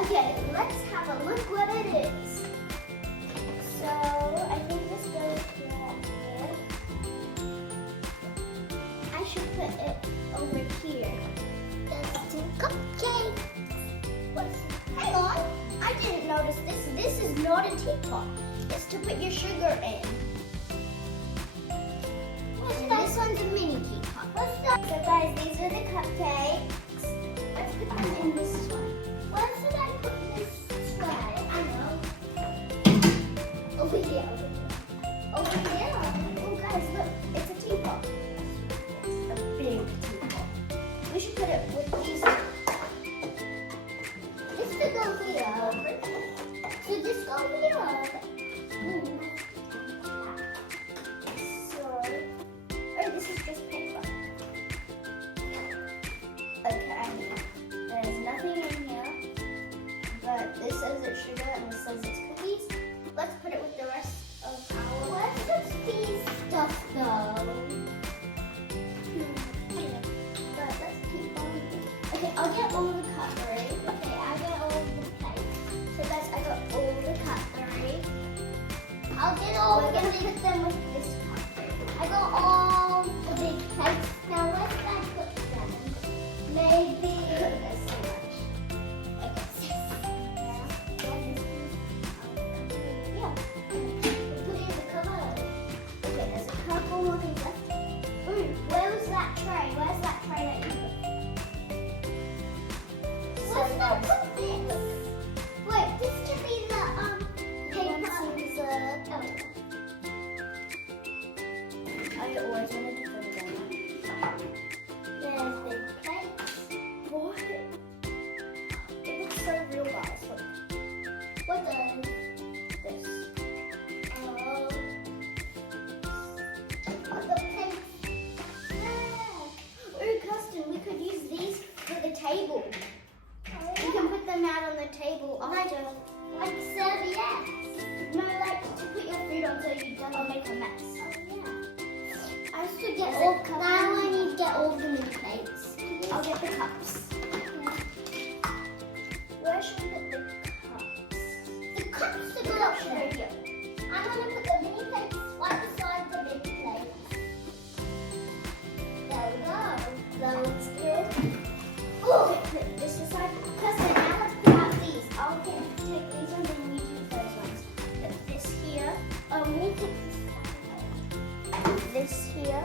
Okay, let's have a look what it is. So, I think this goes here. I should put it over here. There's two cupcakes. Hang on, I didn't notice this. This is not a teapot. It's to put your sugar in. And this one's a mini teapot. So guys, these are the cupcakes. Let's put them in this one. Where should I put this tray? I know. Over here. Over here. Oh guys, look, it's a teapot. It's a big teapot. We should put it with these. This could go here. Should this go here? So, oh, this is just paper. Okay, there's nothing in here, but this says it's sugar and this says it's cookies. Let's put it with the rest of our... Where does these stuff go? But let's keep on. Okay, I'll get all the cutlery. Okay, I get all the plates. So guys, I got all the cutlery. I'll get all. We're gonna put them with this cutlery. I got all the big plates. Now where should I put them? Maybe there's so much. Okay. Yeah. Put it in the cupboard. Okay, there's a couple more things left. Ooh, where was that tray? Where's that tray that you put? Where's that? What's this? Wait, this should be the paper scissors. Oh. I always wanted to put it on. There's big plates. What? It looks so real, guys. Look. What does this? Oh. What the plates? Yeah. Ooh, Kirsten, we could use these for the table. We can put them out on the table after. Like serviettes. No, like to put your food on so you don't make a mess. Oh yeah. I should get all cups. Now I need to get all the mini plates. I'll get the cups. Where should we put the cups? The cups are good option over here. I'm gonna put the mini plates right beside the big plates. There we go. That looks good. Oh, put this aside. Kirsten, now let's put out these. I'll take these ones and you take those ones. Put this here. We'll put this here.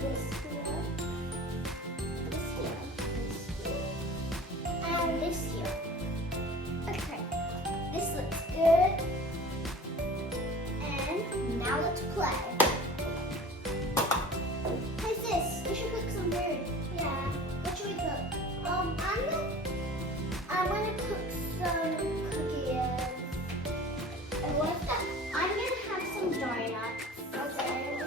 This here. This here. And this here. Okay. This looks good. And now let's play. Hey sis, we should cook some food. Yeah. What should we cook? I'm gonna cook some cookies. And what's that? I'm gonna have some donuts. Okay.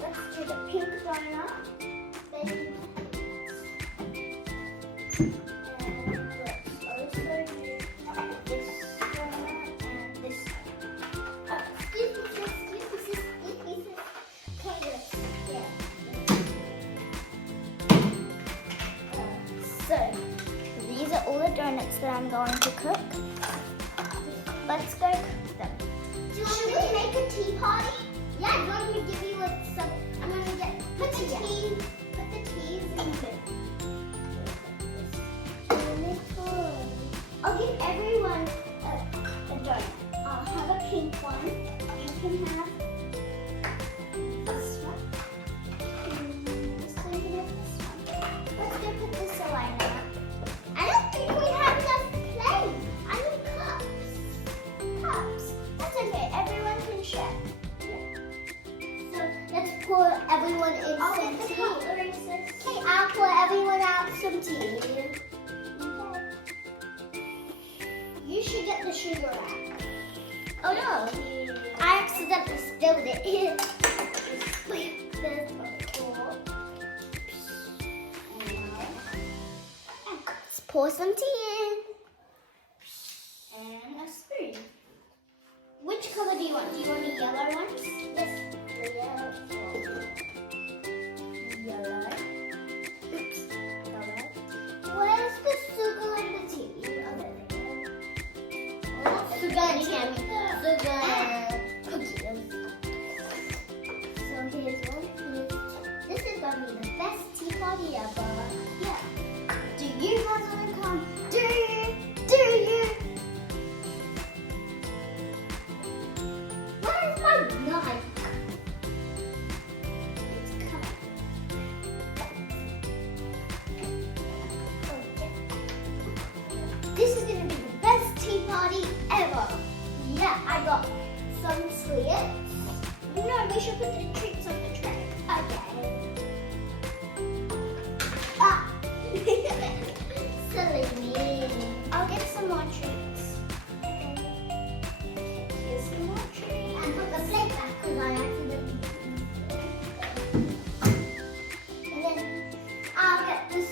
Let's do the pink donut. Then and let's also do this donut and this. Excuse me, sis. Okay, yeah. So, these are all the donuts that I'm going to cook. Let's go cook them. Should we make a tea party? Yeah, do you want me to give you some? I'm going to put the teas in here. I'll give everyone a donut. I'll have a pink one. You can have this one. This one, you can have this one. Let's go put this away now. I don't think we have enough plates. I need cups. Cups. That's okay. Everyone can share. So let's pour everyone in some tea. Okay, I'll pour everyone out some tea. Okay. You should get the sugar out. Oh no! I accidentally spilled it. Let's pour some tea in. And a spoon. Which color do you want? Do you want the yellow ones? Yes, the yellow. Yellow. gonna be the best tea party ever. Yeah. Do you guys wanna come? Do you? Do you? Where's my knife? It's coming. This is gonna be the best tea party ever. Yeah, I got some sweets. No, we should put the treats on the tray. Okay. Ah! Silly me. I'll get some more treats. Okay. Here's some more treats. And put the plate back because I accidentally used it. And then I'll get this.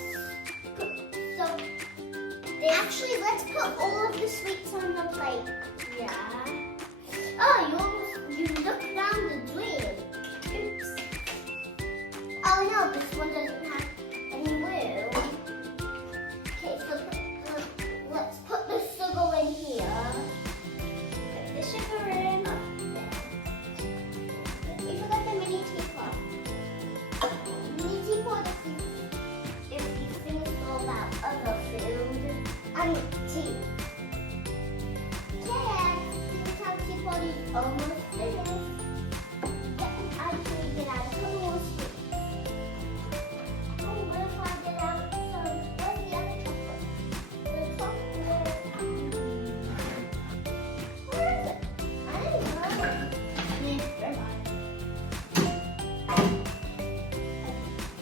So, actually, let's put all of the sweets on the plate. Yeah. Oh, you looked down the drain. Oops. Oh no, this one doesn't have any wheel. Okay, so let's put the sugar in here. Put the sugar in. We forgot the mini teapot. Mini teapot if you finish all that other food. I mean, tea. Teapot is almost finished. Actually, get out a couple more sweets. Oh, what if I get out some? Where's the other chocolate? The chocolate. Where is it? I don't know.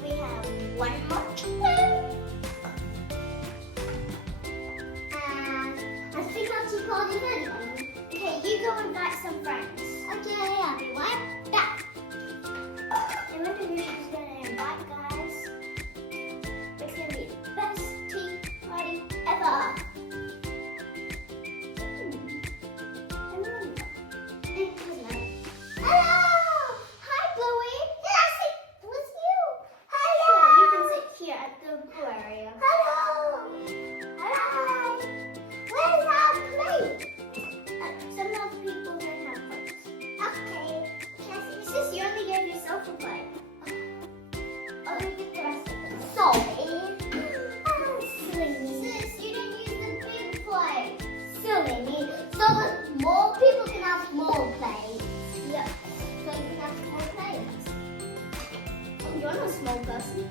We have one more chocolate. And I think our teapot is ready. Okay, you go invite some friends. Okay, I'll be right back. Remember who she's going to invite, guys? It's going to be the best tea party ever. Hello! Hi, Bluey. Did I say it was you? Hello! So you can sit here at the aquarium. Hello! Hi! Where's our plate? Some of the people don't have plates. Okay. Sis, you only gave yourself a plate. Oh, you get the rest of it. Sorry. Silly. Sis, you didn't use the big plate. Silly me. So that more people can have small plates. Yep. So you can have small plates. Oh, you're not a small person.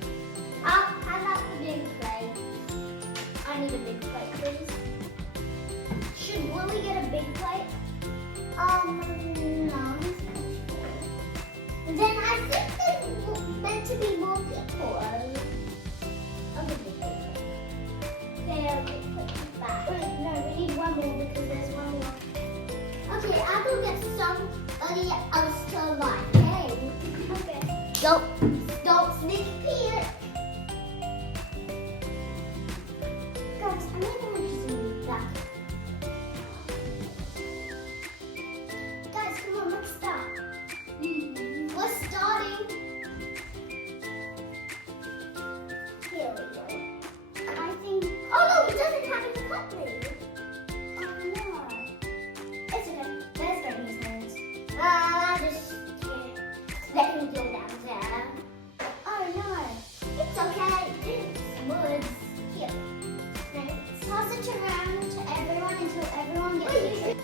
I'll have the big plate. I need a big plate, please. Should Willie get a big plate? No. Then I think there's meant to be more people. I'll get a big plate. Okay, I'll put it back. Wait, no, we need one more because there's one more. Okay, I will get somebody else to line. Hey. Okay. Don't sneak peek. Guys, I'm not going to just move that. Guys, come on, let's start. We're starting. Here we go. I think. Oh no, it doesn't have any cutlery. Oh no. It's okay. There's Granny's hands. Just let him go down there. Oh no. It's okay. It's woods. Here. Now toss it around to everyone until everyone gets it.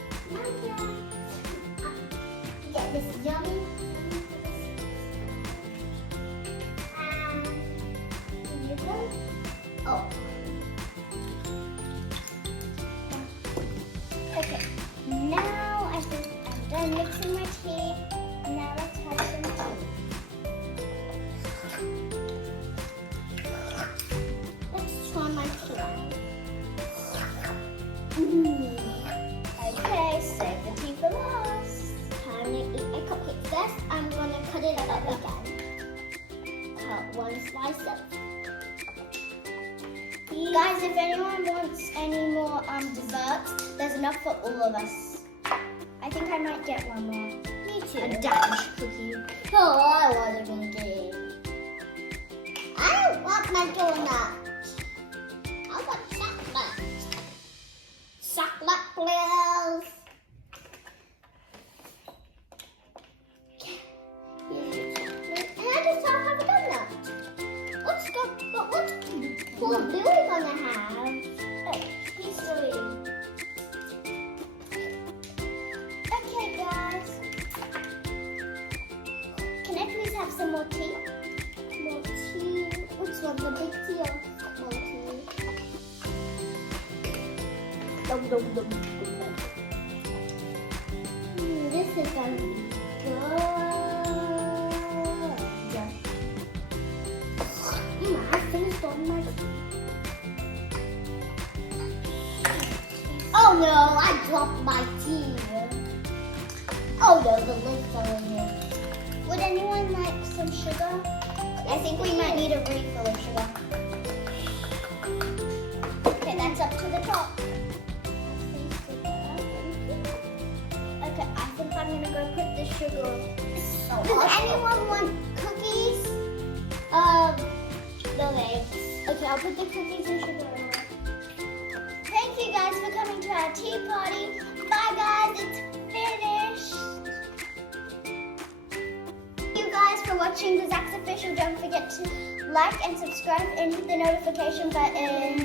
Get this yummy. And here you go. Oh. Okay. Now I think I'm done mixing my tea. Now let's have some tea. Let's try my tea. Okay, save the tea for last. Time to eat my cupcake. First, I'm gonna cut it up again. Cut one slice up. Guys, if anyone wants any more desserts, there's enough for all of us. I think I might get one more. Me too. A Danish cookie. Oh, I wasn't gonna get it. I don't want my donut. I want chocolate. Chocolate, please. Here's your chocolate. And I just don't have a donut. of blue we're gonna have. Oh, he's still eating. Okay, guys. Can I please have some more tea? More tea. Which one? The big tea or more tea? Dum dum dum. This is gonna be good. I finished all my tea. Oh no, I dropped my tea. Oh no, the lid fell in here. Would anyone like some sugar? I think we might need a refill of sugar. Okay, that's up to the top. Okay, I think I'm gonna go put the sugar on. Does anyone want cookies? No thanks. Okay, I'll put the cookies and sugar on. Thank you guys for coming to our tea party. Bye guys, it's finished. Thank you guys for watching the Zach's Official. Don't forget to like and subscribe and hit the notification button.